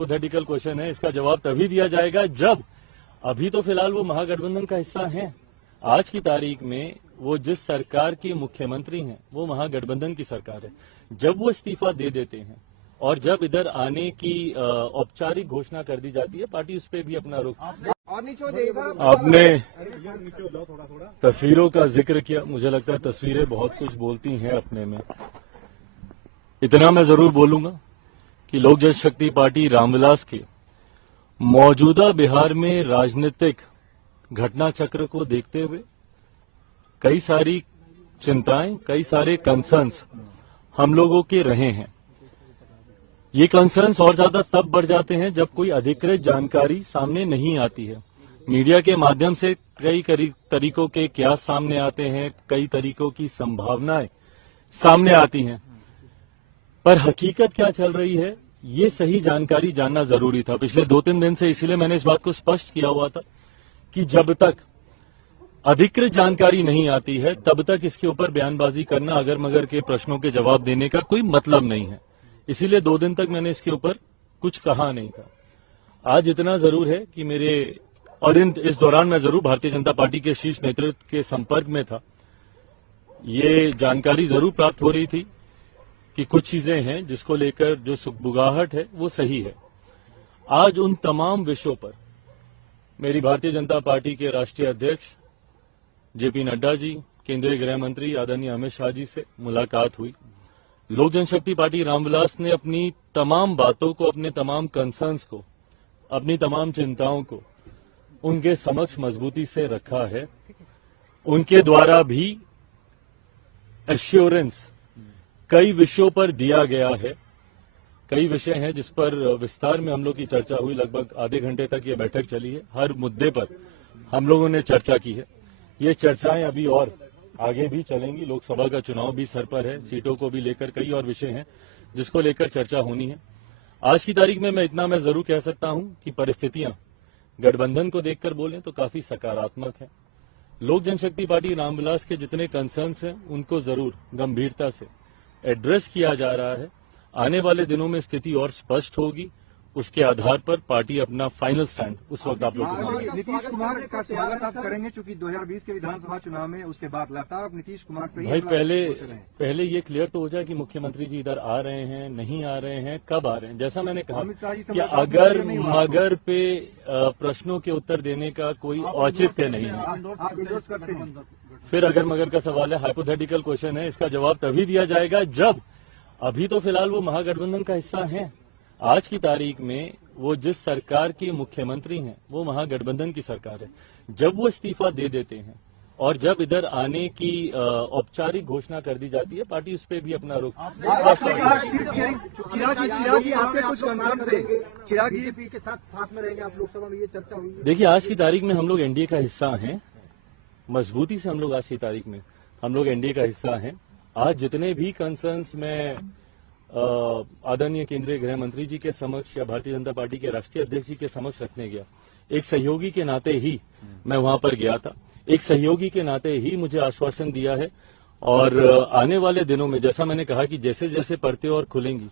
Hypothetical question है, इसका जवाब तभी दिया जाएगा जब, अभी तो फिलहाल वो महागठबंधन का हिस्सा हैं। आज की तारीख में वो जिस सरकार के मुख्यमंत्री हैं वो महागठबंधन की सरकार है। जब वो इस्तीफा दे देते हैं और जब इधर आने की औपचारिक घोषणा कर दी जाती है, पार्टी उस पर भी अपना रुख। आपने तस्वीरों का जिक्र किया, मुझे लगता है तस्वीरें बहुत कुछ बोलती हैं अपने में। इतना मैं जरूर बोलूंगा कि लोक जनशक्ति पार्टी रामविलास के मौजूदा बिहार में राजनीतिक घटना चक्र को देखते हुए कई सारी चिंताएं, कई सारे कंसर्न्स हम लोगों के रहे हैं। ये कंसर्न्स और ज्यादा तब बढ़ जाते हैं जब कोई अधिकृत जानकारी सामने नहीं आती है। मीडिया के माध्यम से कई तरीकों के क्यास सामने आते हैं, कई तरीकों की संभावनाएं सामने आती हैं, पर हकीकत क्या चल रही है ये सही जानकारी जानना जरूरी था। पिछले 2-3 दिन से इसीलिए मैंने इस बात को स्पष्ट किया हुआ था कि जब तक अधिकृत जानकारी नहीं आती है तब तक इसके ऊपर बयानबाजी करना, अगर मगर के प्रश्नों के जवाब देने का कोई मतलब नहीं है। इसीलिए 2 दिन तक मैंने इसके ऊपर कुछ कहा नहीं था। आज इतना जरूर है कि इस दौरान मैं जरूर भारतीय जनता पार्टी के शीर्ष नेतृत्व के संपर्क में था। ये जानकारी जरूर प्राप्त हो रही थी कि कुछ चीजें हैं जिसको लेकर जो सुगबुगाहट है वो सही है। आज उन तमाम विषयों पर मेरी भारतीय जनता पार्टी के राष्ट्रीय अध्यक्ष जेपी नड्डा जी, केंद्रीय गृह मंत्री आदरणीय अमित शाह जी से मुलाकात हुई। लोक जनशक्ति पार्टी रामविलास ने अपनी तमाम बातों को, अपने तमाम कंसर्न्स को, अपनी तमाम चिंताओं को उनके समक्ष मजबूती से रखा है। उनके द्वारा भी एश्योरेंस कई विषयों पर दिया गया है। कई विषय हैं जिस पर विस्तार में हम लोग की चर्चा हुई। लगभग आधे घंटे तक ये बैठक चली है। हर मुद्दे पर हम लोगों ने चर्चा की है। ये चर्चाएं अभी और आगे भी चलेंगी। लोकसभा का चुनाव भी सर पर है, सीटों को भी लेकर कई और विषय हैं जिसको लेकर चर्चा होनी है। आज की तारीख में मैं जरूर कह सकता हूं कि परिस्थितियां गठबंधन को देखकर बोलें तो काफी सकारात्मक है। लोक जनशक्ति पार्टी रामविलास के जितने कंसर्न्स हैं उनको जरूर गंभीरता से एड्रेस किया जा रहा है। आने वाले दिनों में स्थिति और स्पष्ट होगी। उसके आधार पर पार्टी अपना फाइनल स्टैंड उस वक्त आप लोग के सामने। नीतीश कुमार का स्वागत आप करेंगे क्योंकि 2020 के विधानसभा चुनाव में उसके बाद लगातार आप नीतीश कुमार पे भाई पहले ये क्लियर तो हो जाए कि मुख्यमंत्री जी इधर आ रहे हैं, नहीं आ रहे हैं, कब आ रहे हैं। जैसा मैंने कहा कि अगर मगर पे प्रश्नों के उत्तर देने का कोई औचित्य नहीं है। फिर अगर मगर का सवाल है, हाइपोथेटिकल क्वेश्चन है, इसका जवाब तभी दिया जाएगा जब, अभी तो फिलहाल वो महागठबंधन का हिस्सा हैं। आज की तारीख में वो जिस सरकार के मुख्यमंत्री हैं वो महागठबंधन की सरकार है। जब वो इस्तीफा दे देते हैं और जब इधर आने की औपचारिक घोषणा कर दी जाती है, पार्टी उस पर भी अपना रुख। चिरागी के साथ में रहेंगे आप लोकसभा में, ये चर्चा हुई। देखिए, आज की तारीख में हम लोग एनडीए का हिस्सा हैं। मजबूती से हम लोग आज की तारीख में हम लोग एनडीए का हिस्सा हैं। आज जितने भी कंसर्न्स में आदरणीय केंद्रीय गृह मंत्री जी के समक्ष या भारतीय जनता पार्टी के राष्ट्रीय अध्यक्ष जी के समक्ष रखने गया, एक सहयोगी के नाते ही मैं वहां पर गया था। एक सहयोगी के नाते ही मुझे आश्वासन दिया है और आने वाले दिनों में, जैसा मैंने कहा कि जैसे जैसे परतें और खुलेंगी,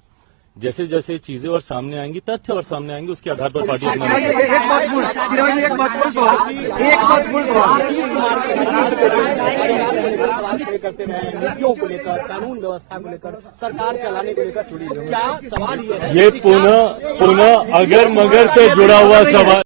जैसे जैसे चीजें और सामने आएंगी, तथ्य और सामने आएंगे, उसके आधार पर पार्टी अपना को लेकर, कानून व्यवस्था को लेकर, सरकार चलाने को लेकर क्या सवाल ये पुनः अगर मगर से जुड़ा हुआ सवाल।